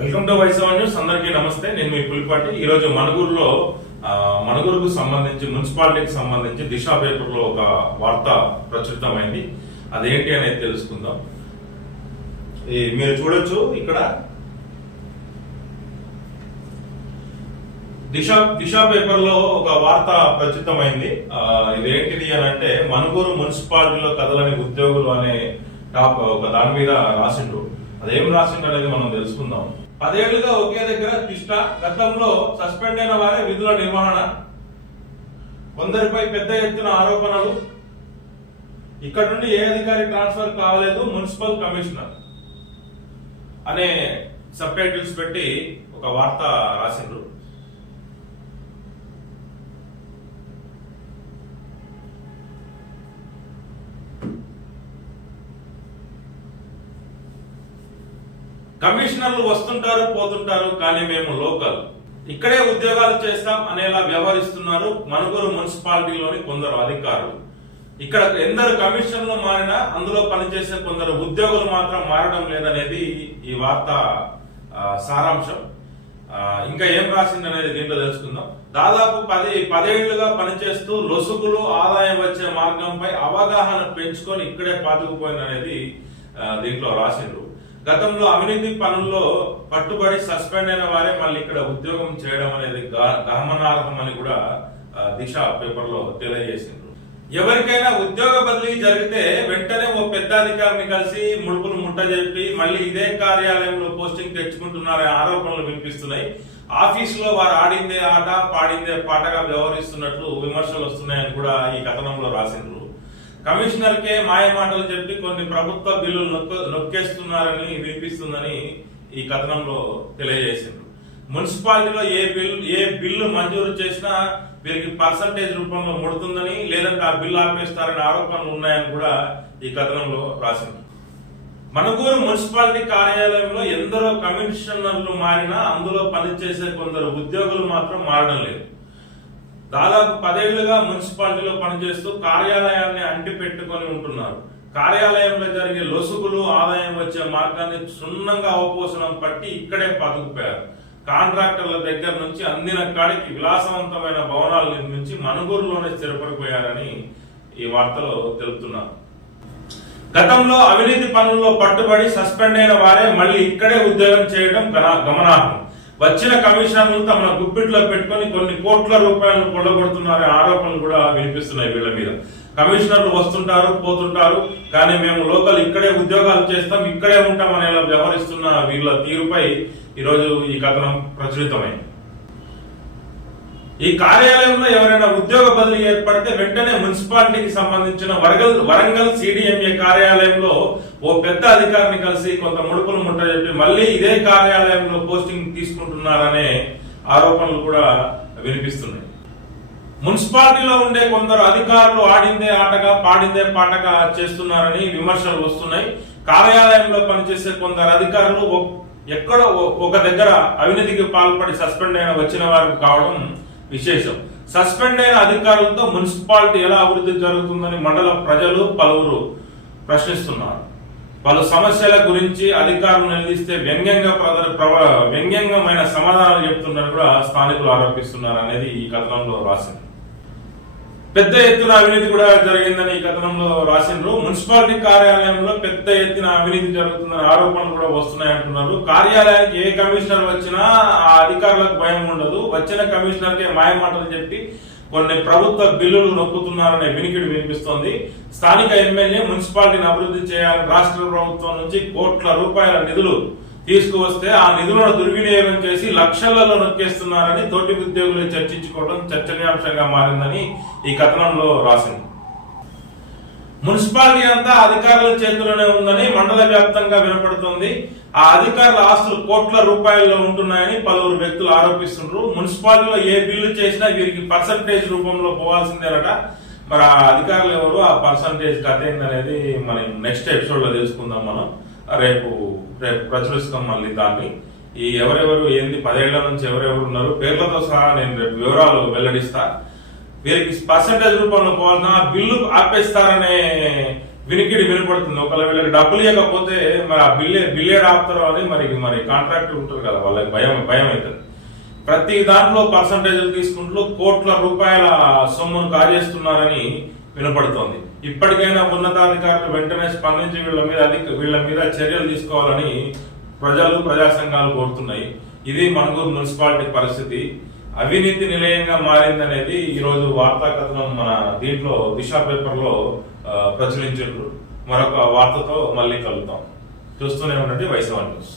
Welcome to vice news. అందరికీ నమస్తే. నేను మీ పులిపాటి. ఈ రోజు మణుగూరులో ఆ, మణుగూరుకు సంబంధించి మున్సిపాలిటీకి సంబంధించి దిశ పేపర్లో ఒక వార్త ప్రచురితమైంది. అదేంటి అనేది తెలుసుకుందాం. ఈ మీరు చూడొచ్చు ఇక్కడ. దిశ దిశ పేపర్లో ఒక వార్త ప్రచురితమైంది. ఇదేంటిది అని అంటే మణుగూరు మున్సిపాలిటీలో కదలని ఉద్యోగులు అనే టాప్ ఒక దాని మీద రాసిండ్రు. అదేం రాసిండు అనేది మనం తెలుసుకుందాం. పదేళ్ళుగా ఒకే దగ్గర తిష్ట గతంలో సస్పెండ్ అయిన వారే విధుల నిర్వహణ కొందరిపై పెద్ద ఎత్తున ఆరోపణలు. ఇక్కడ నుండి ఏ అధికారి ట్రాన్స్ఫర్ కావలేదు మున్సిపల్ కమిషనర్ అనే సబ్ టైటిల్స్ పెట్టి ఒక వార్త రాసిండ్రు. కమిషనర్లు వస్తుంటారు పోతుంటారు కానీ మేము లోకల్. ఇక్కడే ఉద్యోగాలు చేస్తాం అనేలా వ్యవహరిస్తున్నారు మనుగురు మున్సిపాలిటీలోని కొందరు అధికారులు. ఇక్కడ ఎందరు కమిషన్లు మారినా అందులో పనిచేసే కొందరు ఉద్యోగులు మాత్రం మారడం లేదనేది ఈ వార్త సారాంశం. ఇంకా ఏం రాసింది అనేది దీంట్లో తెలుసుకుందాం. దాదాపు పది పదేళ్ళుగా పనిచేస్తూ లొసుగులు ఆదాయం వచ్చే మార్గంపై అవగాహన పెంచుకొని ఇక్కడే పాతుకుపోయింది అనేది దీంట్లో రాసిండ్రు. గతంలో అవినీతి పనుల్లో పట్టుబడి సస్పెండ్ అయిన వారే మళ్ళీ ఇక్కడ ఉద్యోగం చేయడం అనేది గమనార్హం అని కూడా దిశ పేపర్లో తెలియజేసిండ్రు. ఎవరికైనా ఉద్యోగ బదిలీ జరిగితే వెంటనే ఓ పెద్ద అధికారిని కలిసి ముడుపులు ముట్ట చెప్పి మళ్ళీ ఇదే కార్యాలయంలో పోస్టింగ్ తెచ్చుకుంటున్నారనే ఆరోపణలు వినిపిస్తున్నాయి. ఆఫీసులో వారు ఆడిందే ఆట పాడిందే పాటగా వ్యవహరిస్తున్నట్లు విమర్శలు వస్తున్నాయని కూడా ఈ కథనంలో రాసిండ్రు. కమిషనర్ కే మాయ మాటలు చెప్పి కొన్ని ప్రభుత్వ బిల్లులు నొక్క నొక్కేస్తున్నారని వినిపిస్తుందని ఈ కథనంలో తెలియజేసిండ్రు. మున్సిపాలిటీలో ఏ బిల్ ఏ బిల్లు మంజూరు చేసినా వీరికి పర్సంటేజ్ రూపంలో ముడుతుందని లేదంటే ఆ బిల్లు ఆపేస్తారనే ఆరోపణలు ఉన్నాయని కూడా ఈ కథనంలో రాసింది మణుగూరు మున్సిపాలిటీ కార్యాలయంలో ఎందరో కమిషనర్లు మారినా అందులో పనిచేసే కొందరు ఉద్యోగులు మాత్రం మారడం లేదు. దాదాపు పదేళ్ళుగా మున్సిపాలిటీలో పనిచేస్తూ కార్యాలయాన్ని అంటి పెట్టుకొని ఉంటున్నారు. కార్యాలయంలో జరిగే లొసుగులు ఆదాయం వచ్చే మార్గాన్ని క్షుణ్ణంగా అవపోసనం పట్టి ఇక్కడే పదుకుపోయారు. కాంట్రాక్టర్ల దగ్గర నుంచి అందిన కాడికి విలాసవంతమైన భవనాలు నిర్మించి మనుగూరులోనే స్థిరపడిపోయారని ఈ వార్తలో తెలుపుతున్నారు. గతంలో అవినీతి పనుల్లో పట్టుబడి సస్పెండ్ అయిన వారే మళ్ళీ ఇక్కడే ఉద్యోగం చేయడం గన- గమనార్హం. వచ్చిన కమిషన్లు తమ గుప్పిట్లో పెట్టుకొని కొన్ని కోట్ల రూపాయలను కొల్లగొడుతున్నారనే ఆరోపణలు కూడా వినిపిస్తున్నాయి వీళ్ళ మీద. కమిషనర్లు వస్తుంటారు పోతుంటారు కానీ మేము లోకల్ ఇక్కడే ఉద్యోగాలు చేస్తాం ఇక్కడే ఉంటాం అనేలా వ్యవహరిస్తున్న వీళ్ళ తీరుపై ఈరోజు ఈ కథనం ప్రచురితమైంది. ఈ కార్యాలయంలో ఎవరైనా ఉద్యోగ బదిలీ ఏర్పడితే వెంటనే మున్సిపాలిటీకి సంబంధించిన వరంగల్ వరంగల్ సిడిఎంఏ కార్యాలయంలో ఓ పెద్ద అధికారిని కలిసి కొంత ముడుపులు ముట్ట చెప్పి మళ్ళీ ఇదే కార్యాలయంలో పోస్టింగ్ తీసుకుంటున్నారనే ఆరోపణలు కూడా వినిపిస్తున్నాయి. మున్సిపాలిటీలో ఉండే కొందరు అధికారులు ఆడిందే ఆటగా పాడిందే పాటగా చేస్తున్నారని విమర్శలు వస్తున్నాయి. కార్యాలయంలో పనిచేసే కొందరు అధికారులు ఒ- ఎక్కడో ఒ- ఒక దగ్గర అవినీతికి పాల్పడి సస్పెండ్ అయిన వచ్చిన వారు కావడం విశేషం. సస్పెండ్ అయిన అధికారులతో మున్సిపాలిటీ ఎలా అభివృద్ధి జరుగుతుందని మండల ప్రజలు పలువురు ప్రశ్నిస్తున్నారు. పలు సమస్యల గురించి అధికారులు నిలదీస్తే వ్యంగ్యంగా ప్రజలు ప్రవ- వ్యంగ్యంగమైన సమాధానాలు చెప్తున్నారు కూడా స్థానికులు ఆరోపిస్తున్నారు అనేది ఈ కథనంలో రాసింది. పెద్ద ఎత్తున అవినీతి కూడా జరిగిందని ఈ కథనంలో రాసిండ్రు. మున్సిపాలిటీ కార్యాలయంలో పెద్ద ఎత్తున అవినీతి జరుగుతుందని ఆరోపణలు కూడా వస్తున్నాయి అంటున్నారు. కార్యాలయానికి ఏ కమిషనర్ వచ్చినా ఆ అధికారులకు భయం ఉండదు. వచ్చిన కమిషనర్ కే మాయమాటలు చెప్పి కొన్ని ప్రభుత్వ బిల్లులు నొక్కుతున్నారనే వినికిడి వినిపిస్తోంది. స్థానిక ఎమ్మెల్యే మున్సిపాలిటీని అభివృద్ధి చేయాలని రాష్ట్ర ప్రభుత్వం నుంచి కోట్ల రూపాయల నిధులు తీసుకువస్తే ఆ నిధులను దుర్వినియోగం చేసి లక్షలలో నొక్కేస్తున్నారని తోటి ఉద్యోగులు చర్చించుకోవడం చర్చనీయాంశంగా మారిందని ఈ కథనంలో రాసింది. మున్సిపాలిటీ అంతా అధికారుల చేతిలోనే ఉందని మండల వ్యాప్తంగా వినపడుతుంది. ఆ అధికారుల ఆస్తులు కోట్ల రూపాయల్లో ఉంటున్నాయని పలువురు వ్యక్తులు ఆరోపిస్తున్నారు మున్సిపాలిటీలో ఏ బిల్లు చేసినా వీరికి పర్సంటేజ్ రూపంలో పోవాల్సిందేనట. మరి ఆ అధికారులు ఎవరు? ఆ పర్సంటేజ్ కథ ఏందనేది మనం నెక్స్ట్ ఎపిసోడ్లో తెలుసుకుందాం మనం. రేపు రేపు ప్రచురిస్తాం మళ్ళీ దాన్ని. ఈ ఎవరెవరు ఏంది పదేళ్ళ నుంచి ఎవరెవరు ఉన్నారు పేర్లతో సహా నేను రేపు వివరాలు వెల్లడిస్తా. వీరికి పర్సంటేజ్ రూపంలో పోవాలన్నా బిల్లు ఆపేస్తారనే వినికిడి వినపడుతుంది. ఒకవేళ వీళ్ళకి డబ్బులు ఇవ్వకపోతే మరి ఆ బిల్లే బిల్లే ఆపుతారు అని మరి మరి కాంట్రాక్టర్ ఉంటారు కదా వాళ్ళకి భయం భయం అవుతుంది. ప్రతి దాంట్లో పర్సంటేజ్లు తీసుకుంటూ కోట్ల రూపాయల సొమ్మును కాజేస్తున్నారని వినపడుతోంది. ఇప్పటికైనా ఉన్నతాధికారులు వెంటనే స్పందించి వీళ్ళ మీద అధిక వీళ్ళ మీద చర్యలు తీసుకోవాలని ప్రజలు ప్రజా సంఘాలు కోరుతున్నాయి. ఇది మణుగూరు మున్సిపాలిటీ పరిస్థితి. అవినీతి నిలయంగా మారిందనేది ఈ రోజు వార్తా కథనం మన దీంట్లో దిశ పేపర్లో ప్రచురించారు మరొక వార్తతో మళ్ళీ కలుద్దాం. చూస్తూనే ఉండండి వైసవన్ న్యూస్.